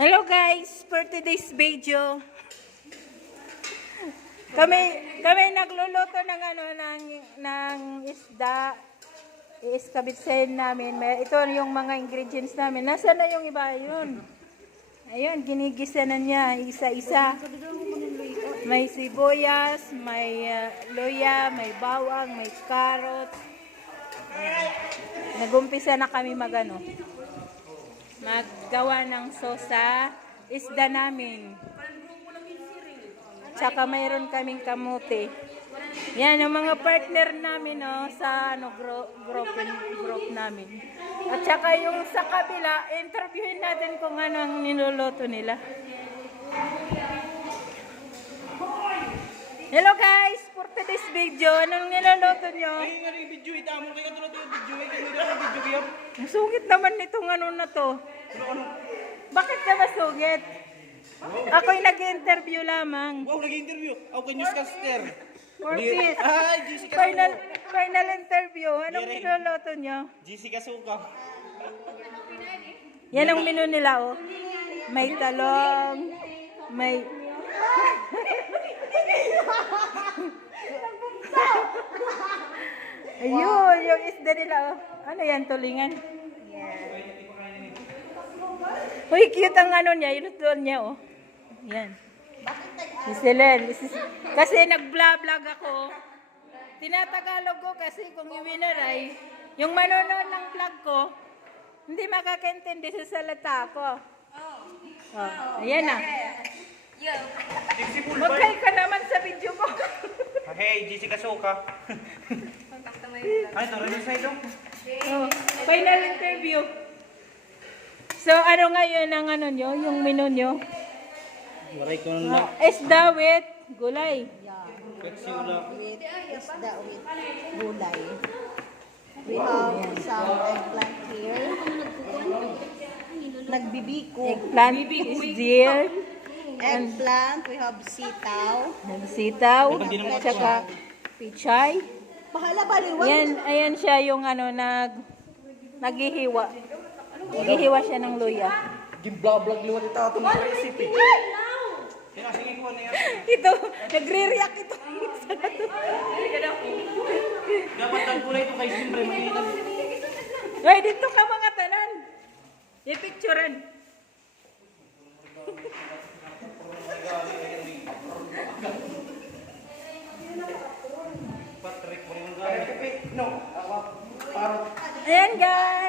Hello guys, for today's video, kami nagluluto ng isda. I-escabitsin namin. Ito yung mga ingredients namin. Nasaan na yung iba yun? Ayun, ginigisa na niya isa-isa. May sibuyas, may luya, may bawang, may carrots. Nagumpisa na kami maggawa ng sosa isda namin. Tsaka mayroon kaming kamote. Yan ang mga partner namin sa group namin. At saka yung sa kabila, interviewin natin kung ano ang niluluto nila. Hello guys, for today's video, anong niluluto nyo? Ay, nga rin video, itamo kayo tulad yung video, video kayo. Ang sungit naman nitong na to. Bakit ka masungit? Ako'y nag-interview lamang. Wow, nag-interview. Ako kay newscaster. Mortis. Ay, Jessica Final interview. Anong niluluto nyo? Jessica Suka. Yan ang menu nila, oh. May talong, may... Ayun, yung isda nila, oh. Ano yan, tulingan? Uy, cute ang niya, yung doon niya, oh. Yan. Si Selen. Kasi nag-vlog ako. Tinatagalog ko kasi kung iwinaray, yung manonood ng vlog ko, hindi makakaintindi sa salita ko. Oh, ayan na. Magkay ka naman sa video mo. Hey, Jessica Suka. Ay, ito rin sa ito. Oh, final interview. So, ano ngayon ang nyo, yung menu nyo? Maray ko na. Isda with gulay. Katsula. With isda with gulay. We have some eggplant here. Nagbibiko. Eggplant is there. Eggplant, we have sitaw. Sitaw. At saka pichay. Bahala ba liwan? Ayan siya yung naghihiwa. Naghihiwa siya ng luya. Gimblablag liwan ito itong recipe. Kaya sige ko na yan. Ito, nagre-react ito. Dapat ang kulay ito kay Simbre. Makikita. Ay, dito ka mga tanan. I-picturean. Patrick, no. Ayan guys.